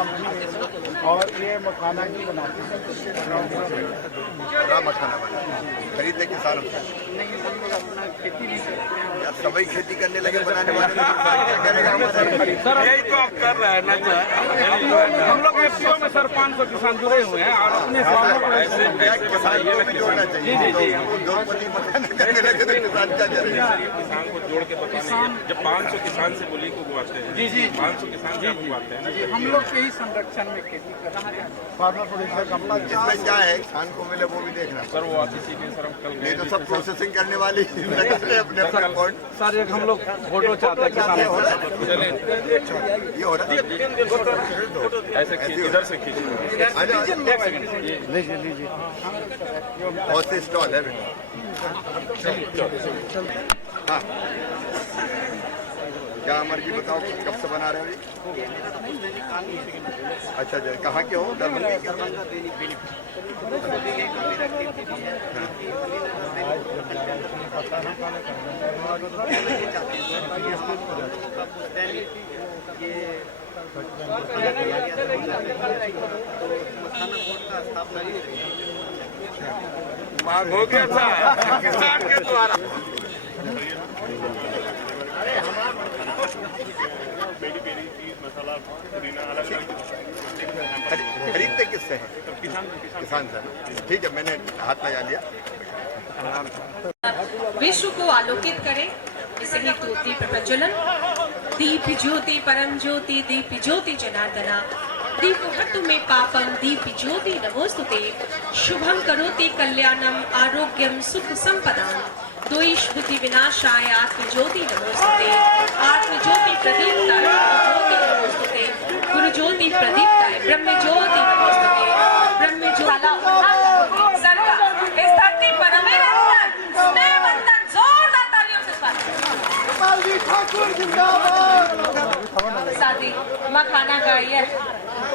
Company है और ये मखाना की बनाती है। मखाना खरीदते किसानों से नहीं, हम लोग अपना खेती नहीं करते हैं। यार सभी खेती करने लगे, बनाने वाले क्या करेगा हमारा? यही तो आप कर रहे हैं ना सर। हम लोग एफसीओ में सर 500 किसान जुड़े हुए हैं और अपने किसानों को भी जोड़ना चाहिए। जी। उद्योगपति मखाना करने लगे तो किसान क्या करेगा? किसान को जोड़ के बताना, जब 500 किसान से बोली को उगवाते हैं। जी 500 किसान से उगवाते हैं। हम लोग के ही संरक्षण में खेती कर रहे हैं। फार्मर प्रोड्यूसर कंपनी जिसमें क्या है किसान को मिले वो भी देखना। सर वो आतिशी के सर हम कल ये तो सब प्रोसेसिंग करने वाली अपने अकाउंट। सर एक हम लोग फोटो चाहते हैं किसान ये हो रहा है ऐसे इधर से खींचिए। लीजिए बहुत से स्टॉल है बेटा। हाँ क्या अमर जी बताओ कब से बना रहे हो? अच्छा जी, कहाँ के हो? दरभंगा। मांग हो गया था किसान के द्वारा। खरीदते किससे हैं? किसान से। ठीक है, मैंने हाथ लगा लिया। विश्व को आलोकित करे इसे हेतु दीप प्रज्वलन। दीप ज्योति परम ज्योति दीप ज्योति जनार्दना दीप हटु मे पापम दीप ज्योति नमोस्तुते शुभम करोति कल्याणम आरोग्यम सुख संपदाम द्वेष बुद्धि विनाशाय आत्म ज्योति नमोस्तुते आत्म ज्योति प्रदीप्ताय ज्योति नमोस्तुते गुरु ज्योति प्रदीप्ताय ब्रह्म ज्योति नमोस्तुते ब्रह्म ज्योति सरकार इस धरती पर अभिनंदन स्नेहवंदन जोरदार तालियों से स्वागत। साथी मखाना का ये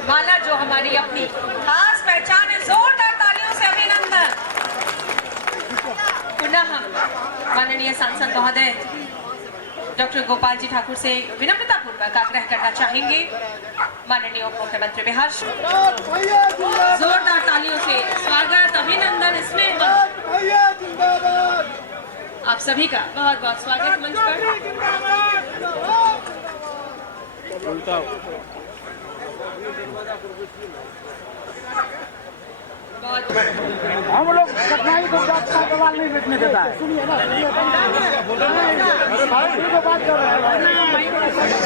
माला जो हमारी अपनी खास पहचान है, जोरदार तालियों से अभिनंदन। पुनः हम माननीय सांसद महोदय डॉक्टर गोपाल जी ठाकुर से विनम्रता पूर्वक आग्रह करना चाहेंगे। माननीय उप मुख्यमंत्री बिहार, जोरदार तालियों से स्वागत अभिनंदन स्नेह। आप सभी का बहुत बहुत स्वागत मंच पर। हम लोग कठिनाई को सवाल नहीं बैठने देता है। बात कर रहे हैं।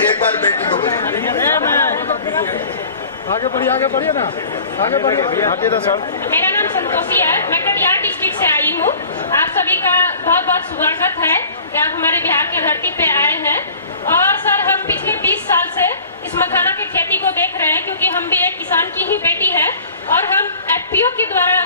एक बार बेटी को आगे बढ़िए ना, आगे बढ़िए सर। मेरा नाम संतोषी है, मैं कटिहार डिस्ट्रिक्ट से आई हूँ। आप सभी का बहुत बहुत स्वागत है कि आप हमारे बिहार की धरती पे आए हैं। और सर हम पिछले 20 साल से इस मखाना की खेती को देख रहे हैं, क्योंकि हम भी एक किसान की ही बेटी है और हम एफपीओ के द्वारा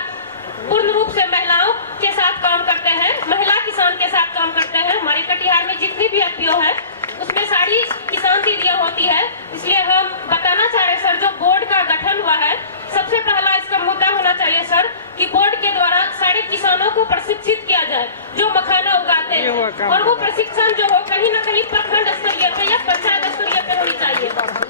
पूर्ण रूप से महिलाओं के साथ काम करते हैं, महिला किसान के साथ काम करते हैं। हमारे कटिहार में जितनी भी एफपीओ है उसमें सारी किसान दीदियां होती है। इसलिए हम बताना चाह रहे सर, जो बोर्ड का गठन हुआ है, सबसे पहला इसका मुद्दा होना चाहिए सर कि बोर्ड के द्वारा सारे किसानों को प्रशिक्षित किया जाए जो मखाना उगाते हैं, और वो प्रशिक्षण जो हो कहीं न कहीं प्रखंड स्तरीय पे या पंचायत स्तरीय पे होनी चाहिए।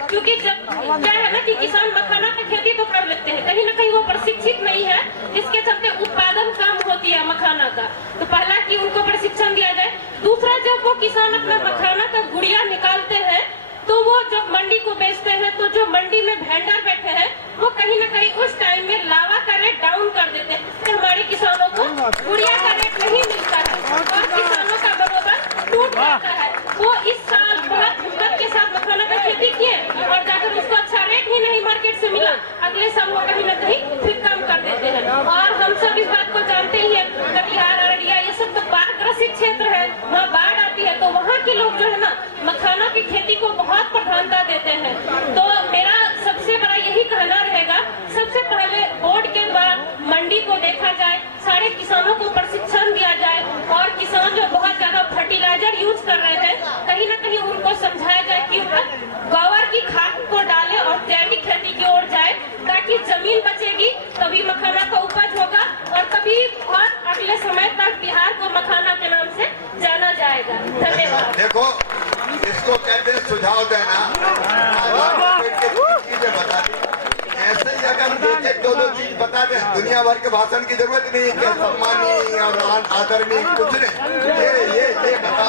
क्योंकि जब क्या है ना कि किसान मखाना की खेती तो कर लेते हैं, कहीं न कहीं वो प्रशिक्षित नहीं है, जिसके चलते उत्पादन कम होती है मखाना का। तो पहला कि उनको प्रशिक्षण दिया जाए। दूसरा, जब वो किसान अपना मखाना का गुड़िया निकालते हैं तो वो जब मंडी को बेचते हैं तो जो मंडी में वेंडर बैठे हैं वो कहीं न कहीं उस टाइम में लावा का रेट डाउन कर देते हैं, तो हमारे किसानों को गुड़िया का रेट नहीं मिलता है और किसानों का मनोबल टूट जाता है। वो इस साल बहुत हिम्मत के साथ मखाना का खेती किए और जाकर उसको अच्छा रेट ही नहीं मार्केट से मिला, अगले साल वो कहीं न कहीं फिर कम कर देते हैं। और हम सब इस बात को जानते ही है, कटिहार अररिया ये सब तो बाढ़ ग्रसित क्षेत्र है, वहाँ बाढ़ आती है तो वहाँ के लोग जो है ना मखाना की खेती को बहुत प्रधानता देते हैं। तो मेरा सबसे बड़ा यही कहना रहेगा, सबसे पहले बोर्ड के द्वारा मंडी को देखा जाए, सारे किसानों को प्रशिक्षण दिया जाए और किसान जो बहुत ज्यादा फर्टिलाइजर यूज कर रहे हैं कहीं न कहीं उनको समझाया जाए कि गोबर की खाद को डाले और जैविक खेती की ओर जाए, ताकि जमीन बचेगी तभी मखाना का उपज होगा और कभी और अगले समय तक बिहार को मखाना के नाम से जाना जाएगा। धन्यवाद। देखो इसको कहते हैं सुझाव देना, बता दुनिया भर के भाषण की जरूरत नहीं है, सम्मानी और आदरणीय कुछ नहीं, ये बता।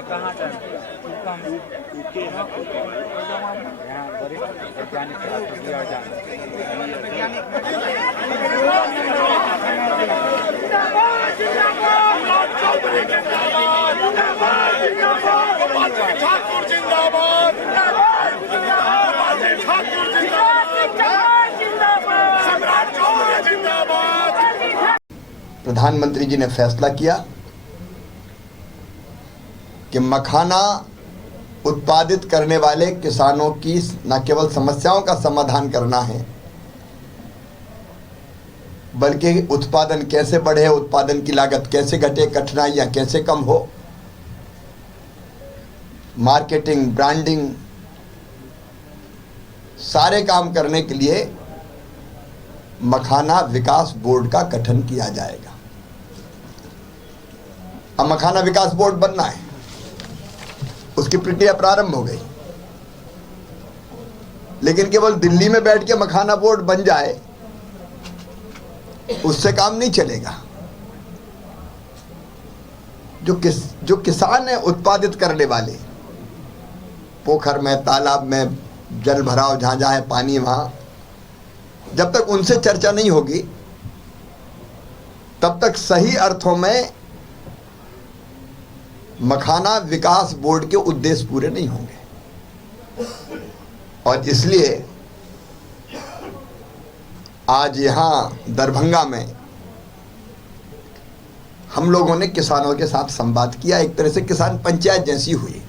कहाँ का यहाँ वरिष्ठ वैज्ञानिक ठाकुर जिंदाबाद, ठाकुर जिंदाबाद, सम्राट चौधरी जिंदाबाद। प्रधानमंत्री जी ने फैसला किया कि मखाना उत्पादित करने वाले किसानों की न केवल समस्याओं का समाधान करना है, बल्कि उत्पादन कैसे बढ़े, उत्पादन की लागत कैसे घटे, कठिनाइयां कैसे कम हो, मार्केटिंग, ब्रांडिंग, सारे काम करने के लिए मखाना विकास बोर्ड का गठन किया जाएगा। अब मखाना विकास बोर्ड बनना है, उसकी प्रक्रिया प्रारंभ हो गई, लेकिन केवल दिल्ली में बैठ के मखाना बोर्ड बन जाए उससे काम नहीं चलेगा। जो किसान है उत्पादित करने वाले, पोखर में, तालाब में जल भराव जहां जहां है पानी, वहां जब तक उनसे चर्चा नहीं होगी तब तक सही अर्थों में मखाना विकास बोर्ड के उद्देश्य पूरे नहीं होंगे। और इसलिए आज यहां दरभंगा में हम लोगों ने किसानों के साथ संवाद किया, एक तरह से किसान पंचायत जैसी हुई।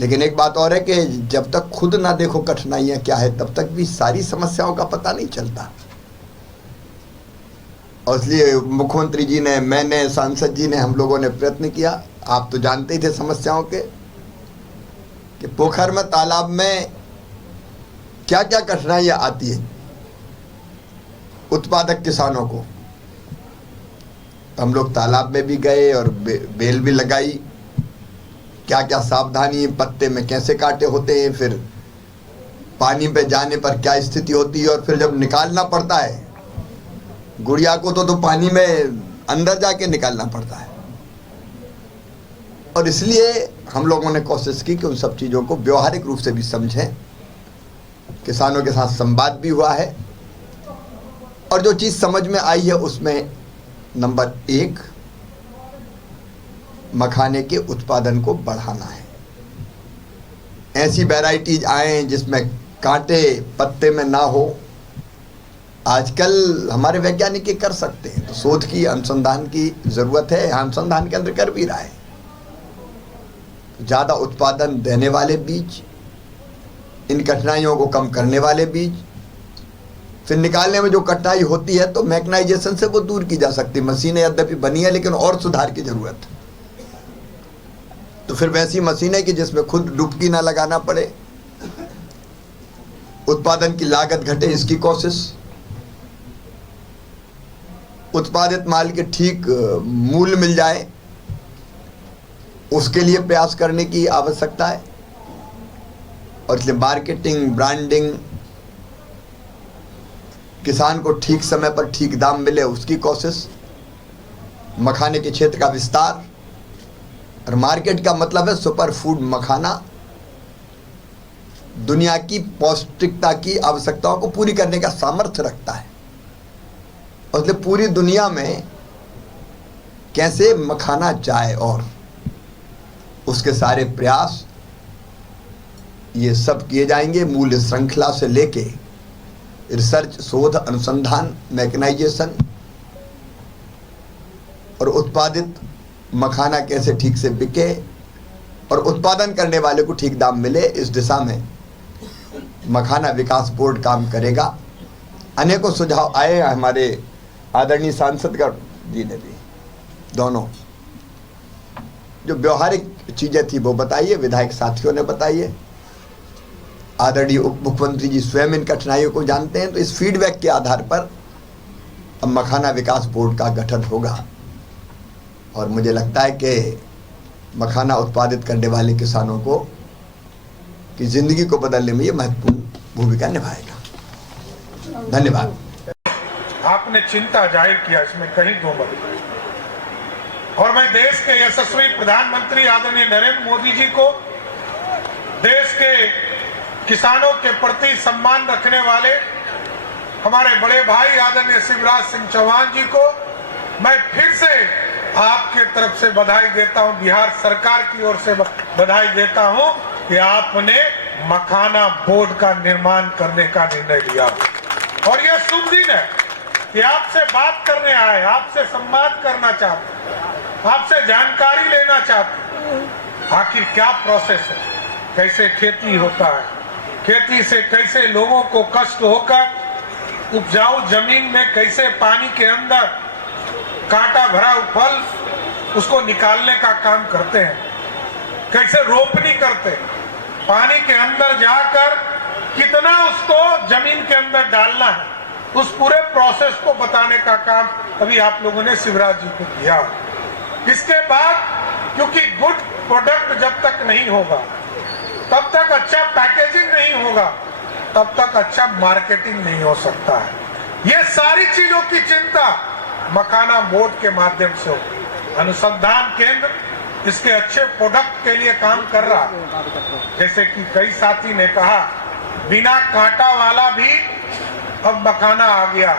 लेकिन एक बात और है कि जब तक खुद ना देखो कठिनाइयां क्या है तब तक भी सारी समस्याओं का पता नहीं चलता। और इसलिए मुख्यमंत्री जी ने, मैंने, सांसद जी ने, हम लोगों ने प्रयत्न किया। आप तो जानते ही थे समस्याओं के कि पोखर में, तालाब में क्या क्या कठिनाइयां आती है उत्पादक किसानों को। हम लोग तालाब में भी गए और बेल भी लगाई, क्या क्या सावधानी, पत्ते में कैसे कांटे होते हैं, फिर पानी पे जाने पर क्या स्थिति होती है, और फिर जब निकालना पड़ता है गुड़िया को तो पानी में अंदर जाके निकालना पड़ता है। और इसलिए हम लोगों ने कोशिश की कि उन सब चीज़ों को व्यवहारिक रूप से भी समझें। किसानों के साथ संवाद भी हुआ है और जो चीज़ समझ में आई है उसमें नंबर 1 मखाने के उत्पादन को बढ़ाना है। ऐसी वैरायटीज आए जिसमें कांटे पत्ते में ना हो। आजकल हमारे वैज्ञानिक ये कर सकते हैं, तो शोध की, अनुसंधान की ज़रूरत है। अनुसंधान केंद्र कर भी रहा है। ज़्यादा उत्पादन देने वाले बीज, इन कठिनाइयों को कम करने वाले बीज, फिर निकालने में जो कठिनाई होती है तो मैकेनाइजेशन से वो दूर की जा सकती है। मशीनें यद्यपि बनी है लेकिन और सुधार की ज़रूरत है। तो फिर वैसी मशीनें कि जिसमें खुद डुबकी ना लगाना पड़े, उत्पादन की लागत घटे, इसकी कोशिश, उत्पादित माल के ठीक मूल्य मिल जाए उसके लिए प्रयास करने की आवश्यकता है। और इसलिए मार्केटिंग, ब्रांडिंग, किसान को ठीक समय पर ठीक दाम मिले उसकी कोशिश, मखाने के क्षेत्र का विस्तार। और मार्केट का मतलब है सुपर फूड मखाना दुनिया की पौष्टिकता की आवश्यकताओं को पूरी करने का सामर्थ्य रखता है। और इसलिए पूरी दुनिया में कैसे मखाना जाए और उसके सारे प्रयास ये सब किए जाएंगे। मूल्य श्रृंखला से लेके रिसर्च, शोध, अनुसंधान, मैकेनाइजेशन और उत्पादित मखाना कैसे ठीक से बिके और उत्पादन करने वाले को ठीक दाम मिले, इस दिशा में मखाना विकास बोर्ड काम करेगा। अनेकों सुझाव आए हमारे आदरणीय सांसद जी ने भी, दोनों जो व्यवहारिक चीज़ें थी वो बताइए, विधायक साथियों ने बताइए, आदरणीय उप मुख्यमंत्री जी स्वयं इन कठिनाइयों को जानते हैं। तो इस फीडबैक के आधार पर अब मखाना विकास बोर्ड का गठन होगा। और मुझे लगता है कि मखाना उत्पादित करने वाले किसानों को की ज़िंदगी को बदलने में ये महत्वपूर्ण भूमिका निभाएगा। धन्यवाद। आपने चिंता जाहिर किया, इसमें कहीं दो मत। और मैं देश के यशस्वी प्रधानमंत्री आदरणीय नरेंद्र मोदी जी को, देश के किसानों के प्रति सम्मान रखने वाले हमारे बड़े भाई आदरणीय शिवराज सिंह चौहान जी को मैं फिर से आपके तरफ से बधाई देता हूं, बिहार सरकार की ओर से बधाई देता हूं कि आपने मखाना बोर्ड का निर्माण करने का निर्णय लिया। और यह शुभ दिन है कि आपसे बात करने आए, आपसे संवाद करना चाहते, आपसे जानकारी लेना चाहते, आखिर क्या प्रोसेस है, कैसे खेती होता है, खेती से कैसे लोगों को कष्ट होकर उपजाऊ जमीन में कैसे पानी के अंदर कांटा भरा फल उसको निकालने का काम करते हैं, कैसे रोपनी करते हैं, पानी के अंदर जाकर कितना उसको जमीन के अंदर डालना है, उस पूरे प्रोसेस को बताने का काम अभी आप लोगों ने शिवराज जी को किया। इसके बाद क्योंकि गुड प्रोडक्ट जब तक नहीं होगा, तब तक अच्छा पैकेजिंग नहीं होगा, तब तक अच्छा मार्केटिंग नहीं हो सकता है। ये सारी चीजों की चिंता मखाना बोर्ड के माध्यम से हो। अनुसंधान केंद्र इसके अच्छे प्रोडक्ट के लिए काम कर रहा है। जैसे कि कई साथी ने कहा, बिना कांटा वाला भी अब मखाना आ गया,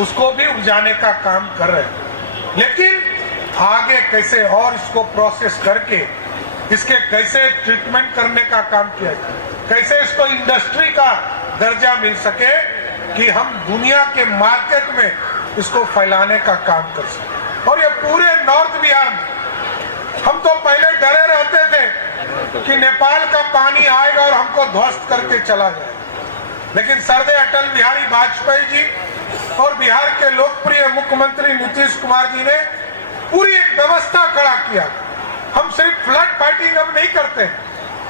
उसको भी उपजाने का काम कर रहे हैं। लेकिन आगे कैसे और इसको प्रोसेस करके इसके कैसे ट्रीटमेंट करने का काम किया जाए, कैसे इसको इंडस्ट्री का दर्जा मिल सके कि हम दुनिया के मार्केट में इसको फैलाने का काम कर सके। और ये पूरे नॉर्थ बिहार में हम तो पहले डरे रहते थे कि नेपाल का पानी आएगा और हमको ध्वस्त करके चला जाएगा, लेकिन सरदे अटल बिहारी वाजपेयी जी और बिहार के लोकप्रिय मुख्यमंत्री नीतीश कुमार जी ने पूरी एक व्यवस्था खड़ा किया। हम सिर्फ फ्लड फाइटिंग अब नहीं करते,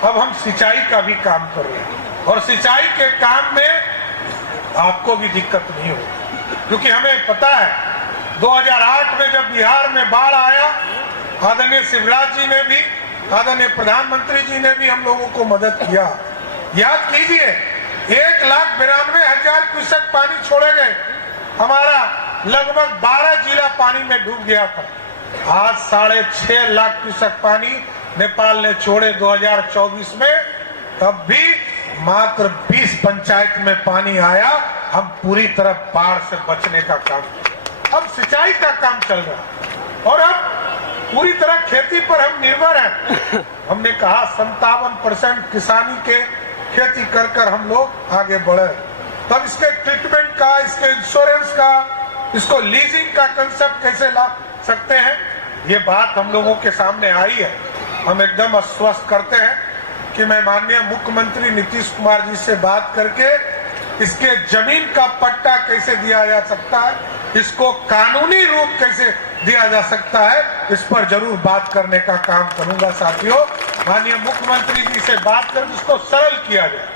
अब हम सिंचाई का भी काम कर रहे हैं। और सिंचाई के काम में आपको भी दिक्कत नहीं होगी, क्योंकि हमें पता है 2008 में जब बिहार में बाढ़ आया, आदरणीय शिवराज जी ने भी, आदरणीय प्रधानमंत्री जी ने भी हम लोगों को मदद किया। याद कीजिए, 1,92,000 क्यूसेक पानी छोड़े गए, हमारा लगभग 12 जिला पानी में डूब गया था। आज 6.5 लाख क्यूसेक पानी नेपाल ने छोड़े 2024 में, तब भी मात्र 20 पंचायत में पानी आया। हम पूरी तरह बाढ़ से बचने का काम, अब सिंचाई का काम चल रहा है और अब पूरी तरह खेती पर हम निर्भर हैं। हमने कहा 57% किसानी के खेती कर कर हम लोग आगे बढ़े, तब इसके ट्रीटमेंट का, इसके इंश्योरेंस का, इसको लीजिंग का कंसेप्ट कैसे ला सकते हैं, ये बात हम लोगों के सामने आई है। हम एकदम आश्वस्त करते हैं कि मैं माननीय मुख्यमंत्री नीतीश कुमार जी से बात करके इसके जमीन का पट्टा कैसे दिया जा सकता है, इसको कानूनी रूप कैसे दिया जा सकता है, इस पर जरूर बात करने का काम करूंगा। साथियों, माननीय मुख्यमंत्री जी से बात कर इसको सरल किया जाए।